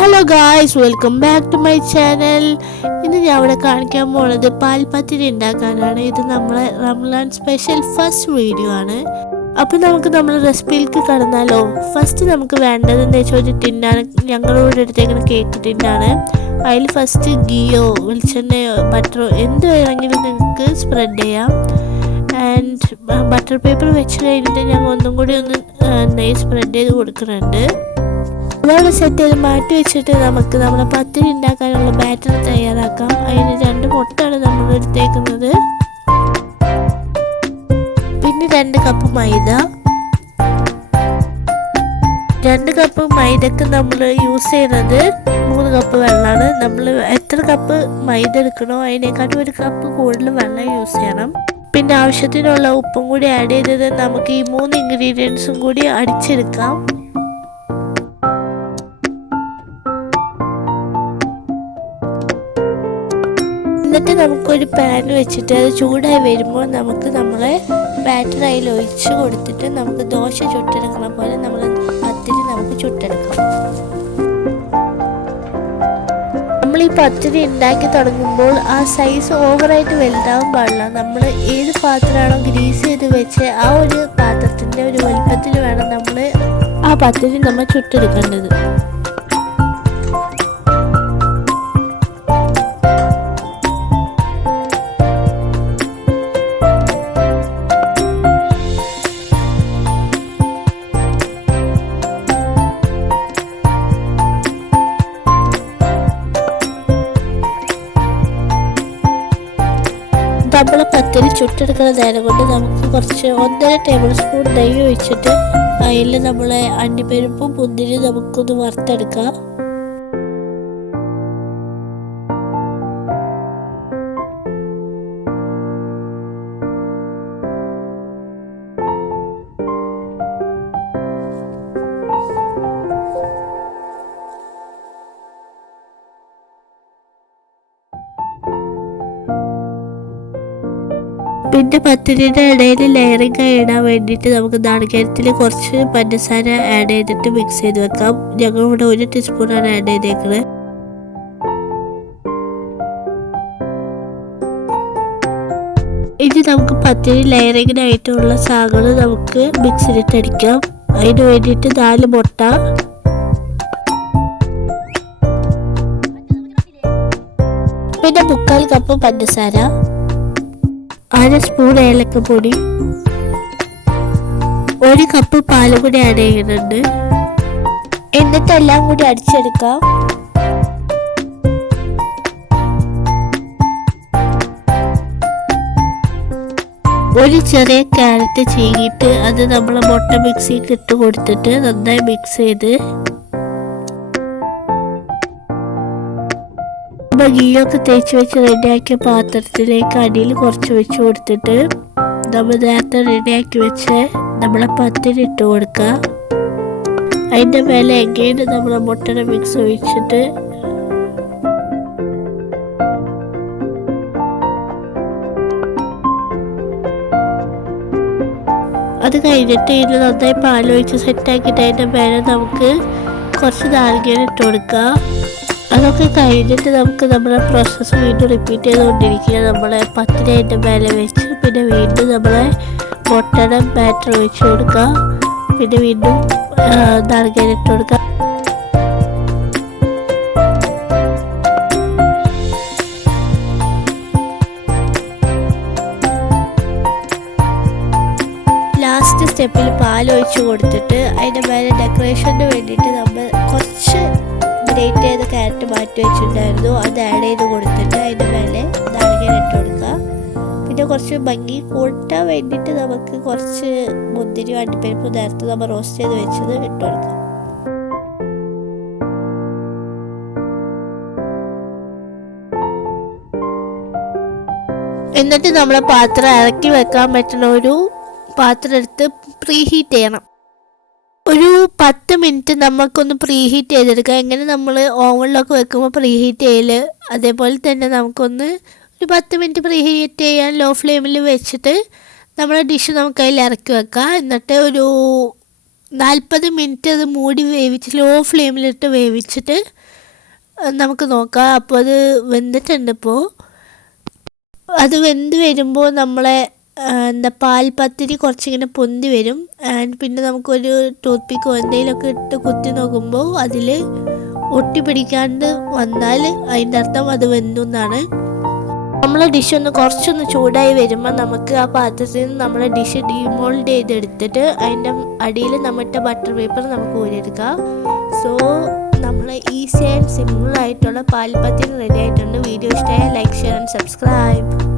Hello guys, welcome back to my channel. ഇന്ന് ഞാൻ ഇവിടെ കാണിക്കാൻ പോകുന്നത് പാൽപ്പത്തിരി ഉണ്ടാക്കാനാണ്. ഇത് നമ്മളെ റംലാൻ സ്പെഷ്യൽ ഫസ്റ്റ് വീഡിയോ ആണ്. അപ്പോൾ നമുക്ക് നമ്മുടെ റെസിപ്പിയിലേക്ക് കടന്നാലോ. ഫസ്റ്റ് നമുക്ക് വേണ്ടതെന്ന് വെച്ചാൽ ഒരു ടിന്നാണ്. ഞങ്ങളോട് എടുത്തേക്കുന്ന കേക്ക് ടിന്നാണ്. അതിൽ ഫസ്റ്റ് ഗീയോ വെളിച്ചെണ്ണയോ ബട്ടറോ എന്ത് വേണമെങ്കിലും നിങ്ങൾക്ക് സ്പ്രെഡ് ചെയ്യാം. ആൻഡ് ബട്ടർ പേപ്പർ വെച്ച് കഴിഞ്ഞിട്ട് ഞങ്ങൾ ഒന്നും കൂടി നെയ്യ് സ്പ്രെഡ് ചെയ്ത് കൊടുക്കുന്നുണ്ട്. അതോടെ സെറ്റ് ചെയ്ത് മാറ്റി വെച്ചിട്ട് നമുക്ക് നമ്മുടെ പത്തിരി ഉണ്ടാക്കാനുള്ള ബാറ്റർ തയ്യാറാക്കാം. അതിന് 2 മുട്ടയാണ് നമ്മൾ എടുത്തേക്കുന്നത്. പിന്നെ 2 കപ്പ് മൈദ. 2 കപ്പ് മൈദക്ക് നമ്മൾ യൂസ് ചെയ്യുന്നത് 3 കപ്പ് വെള്ളമാണ്. നമ്മൾ എത്ര കപ്പ് മൈദ എടുക്കണോ അതിനേക്കാട്ടും 1 കപ്പ് കൂടുതൽ വെള്ളം യൂസ് ചെയ്യണം. പിന്നെ ആവശ്യത്തിനുള്ള ഉപ്പും കൂടി ആഡ് ചെയ്തത് നമുക്ക് ഈ 3 ഇൻഗ്രീഡിയൻസും കൂടി അടിച്ചെടുക്കാം. എന്നിട്ട് നമുക്കൊരു പാൻ വെച്ചിട്ട് അത് ചൂടായി വരുമ്പോൾ നമുക്ക് നമ്മളെ ബാറ്റർ അതിൽ ഒഴിച്ച് കൊടുത്തിട്ട് നമുക്ക് ദോശ ചുട്ടെടുക്കുന്ന പോലെ നമ്മൾ പത്തിരി നമുക്ക് ചുട്ടെടുക്കാം. നമ്മൾ ഈ പത്തിരി ഉണ്ടാക്കി തുടങ്ങുമ്പോൾ ആ സൈസ് ഓവറായിട്ട് വലുതാവാൻ പാടില്ല. നമ്മൾ ഏത് പാത്രമാണോ ഗ്രീസ് ചെയ്ത് വെച്ച് ആ ഒരു പാത്രത്തിൻ്റെ ഒരു വലുപ്പത്തിൽ വേണം നമ്മൾ ആ പത്തിരി നമ്മൾ ചുട്ടെടുക്കേണ്ടത്. നമ്മളെ പത്തിരി ചുട്ടെടുക്കുന്ന നേരം കൊണ്ട് നമുക്ക് കുറച്ച് 1.5 ടേബിൾ സ്പൂൺ നെയ്യ് ഒഴിച്ചിട്ട് അതിൽ നമ്മളെ അണ്ടിപ്പരിപ്പും മുന്തിരിയും നമുക്കൊന്ന് വറുത്തെടുക്കാം. പിന്നെ പത്തിരിയുടെ ഇടയിൽ ലെയറിങ് ആയി ഇടാൻ വേണ്ടിയിട്ട് നമുക്ക് നാളികേരത്തിൽ കുറച്ച് പഞ്ചസാര ആഡ് ചെയ്തിട്ട് മിക്സ് ചെയ്ത് വെക്കാം. ഞങ്ങളിവിടെ 1 ടീസ്പൂണാണ് ആഡ് ചെയ്തേക്കുന്നത്. ഇനി നമുക്ക് പത്തിരി ലെയറിങ്ങിനായിട്ടുള്ള സാധനങ്ങൾ നമുക്ക് മിക്സിയിലിട്ട് അടിക്കാം. അതിന് വേണ്ടിയിട്ട് 4 മുട്ട, പിന്നെ 3/4 കപ്പ് പഞ്ചസാര, 1/2 സ്പൂൺ ഏലക്കപ്പൊടി, 1 കപ്പ് പാലും കൂടി ആഡ് ചെയ്യുന്നുണ്ട്. എന്നിട്ട് എല്ലാം കൂടി അടിച്ചെടുക്കാം. ഒരു ചെറിയ ക്യാരറ്റ് ചീകിയിട്ട് അത് നമ്മൾ മുട്ട മിക്സിയിൽ ഇട്ട് കൊടുത്തിട്ട് നന്നായി മിക്സ് ചെയ്ത് ഗീയൊക്കെ തേച്ച് വെച്ച് റെഡിയാക്കിയ പാത്രത്തിലേക്ക് അടിയിൽ കുറച്ച് വെച്ച് കൊടുത്തിട്ട് നമ്മൾ നേരത്തെ റെഡിയാക്കി വെച്ച് നമ്മളെ പത്തിരി ഇട്ട് കൊടുക്കുക. അതിൻ്റെ മേലെ എങ്ങനെ നമ്മളെ മുട്ടയുടെ മിക്സ് ഒഴിച്ചിട്ട് അത് കഴിഞ്ഞിട്ട് ഇത് നന്നായി പാലൊഴിച്ച് സെറ്റാക്കിയിട്ട് അതിൻ്റെ മേലെ നമുക്ക് കുറച്ച് നാരങ്ങ ഇട്ട് കൊടുക്കുക. അതൊക്കെ കഴിഞ്ഞിട്ട് നമുക്ക് നമ്മുടെ പ്രോസസ്സ് വീണ്ടും റിപ്പീറ്റ് ചെയ്തുകൊണ്ടിരിക്കുക. നമ്മളെ പത്തിരി അതിൻ്റെ മേലെ വെച്ച് പിന്നെ വീണ്ടും നമ്മളെ മുട്ടയുടെ ബാറ്റർ ഒഴിച്ച് കൊടുക്കുക. പിന്നെ വീണ്ടും നാരങ്ങ ഇട്ട് കൊടുക്കുക. ലാസ്റ്റ് സ്റ്റെപ്പിൽ പാലൊഴിച്ച് കൊടുത്തിട്ട് അതിൻ്റെ മേലെ ഡെക്കറേഷന് വേണ്ടിയിട്ട് നമ്മൾ കുറച്ച് ഗ്രേറ്റ് ചെയ്ത ക്യാരറ്റ് മാറ്റി വെച്ചിട്ടുണ്ടായിരുന്നു. അത് ആഡ് ചെയ്ത് കൊടുത്തിട്ട് അതിൻ്റെ മേലെ നാരങ്ങ ഇട്ട് കൊടുക്കുക. പിന്നെ കുറച്ച് ഭംഗി കൂട്ടാൻ വേണ്ടിയിട്ട് നമുക്ക് കുറച്ച് മുന്തിരി അണ്ടിപ്പരിപ്പ് നേരത്തെ നമ്മൾ റോസ്റ്റ് ചെയ്ത് വെച്ചത് ഇട്ട് കൊടുക്കാം. എന്നിട്ട് നമ്മളെ പാത്രം ഇറക്കി വെക്കാൻ പറ്റുന്ന ഒരു പാത്രം എടുത്ത് പ്രീ ഹീറ്റ് ചെയ്യണം. ഒരു 10 മിനിറ്റ് നമുക്കൊന്ന് പ്രീ ഹീറ്റ് ചെയ്തെടുക്കാം. എങ്ങനെ നമ്മൾ ഓവനിലൊക്കെ വെക്കുമ്പോൾ പ്രീ ഹീറ്റ് ചെയ്യൽ അതേപോലെ തന്നെ നമുക്കൊന്ന് ഒരു 10 മിനിറ്റ് പ്രീ ഹീറ്റ് ചെയ്യാൻ ലോ ഫ്ലെയിമിൽ വെച്ചിട്ട് നമ്മുടെ ഡിഷ് നമുക്ക് അതിൽ ഇറക്കി വെക്കാം. എന്നിട്ട് ഒരു 40 മിനിറ്റ് അത് മൂടി വേവിച്ച് ലോ ഫ്ലെയിമിലിട്ട് വേവിച്ചിട്ട് നമുക്ക് നോക്കാം. അപ്പോൾ അത് വെന്തിട്ടുണ്ട്. ഇപ്പോൾ അത് വെന്ത് വരുമ്പോൾ നമ്മളെ പാൽപ്പത്തിരി കുറച്ചിങ്ങനെ പൊന്തി വരും. ആൻഡ് പിന്നെ നമുക്കൊരു ടൂത്ത് പിക്കോ എന്തെങ്കിലുമൊക്കെ ഇട്ട് കുത്തി നോക്കുമ്പോൾ അതിൽ ഒട്ടി പിടിക്കാണ്ട് വന്നാൽ അതിൻ്റെ അർത്ഥം അത് വെന്തു എന്നാണ്. നമ്മളെ ഡിഷ് കുറച്ചൊന്ന് ചൂടായി വരുമ്പോൾ നമുക്ക് ആ പാത്രത്തിൽ നിന്ന് നമ്മളെ ഡിഷ് ഡീമോൾഡ് ചെയ്തെടുത്തിട്ട് അതിൻ്റെ അടിയിൽ നമ്മിട്ട ബട്ടർ പേപ്പർ നമുക്ക് ഊരിയെടുക്കാം. സോ നമ്മളെ ഈസി ആൻഡ് സിമ്പിൾ ആയിട്ടുള്ള പാൽപ്പത്തിരി റെഡി ആയിട്ടുണ്ട്. വീഡിയോ ഇഷ്ടമായ ലൈക്ക്, ഷെയർ ആൻഡ് സബ്സ്ക്രൈബ്.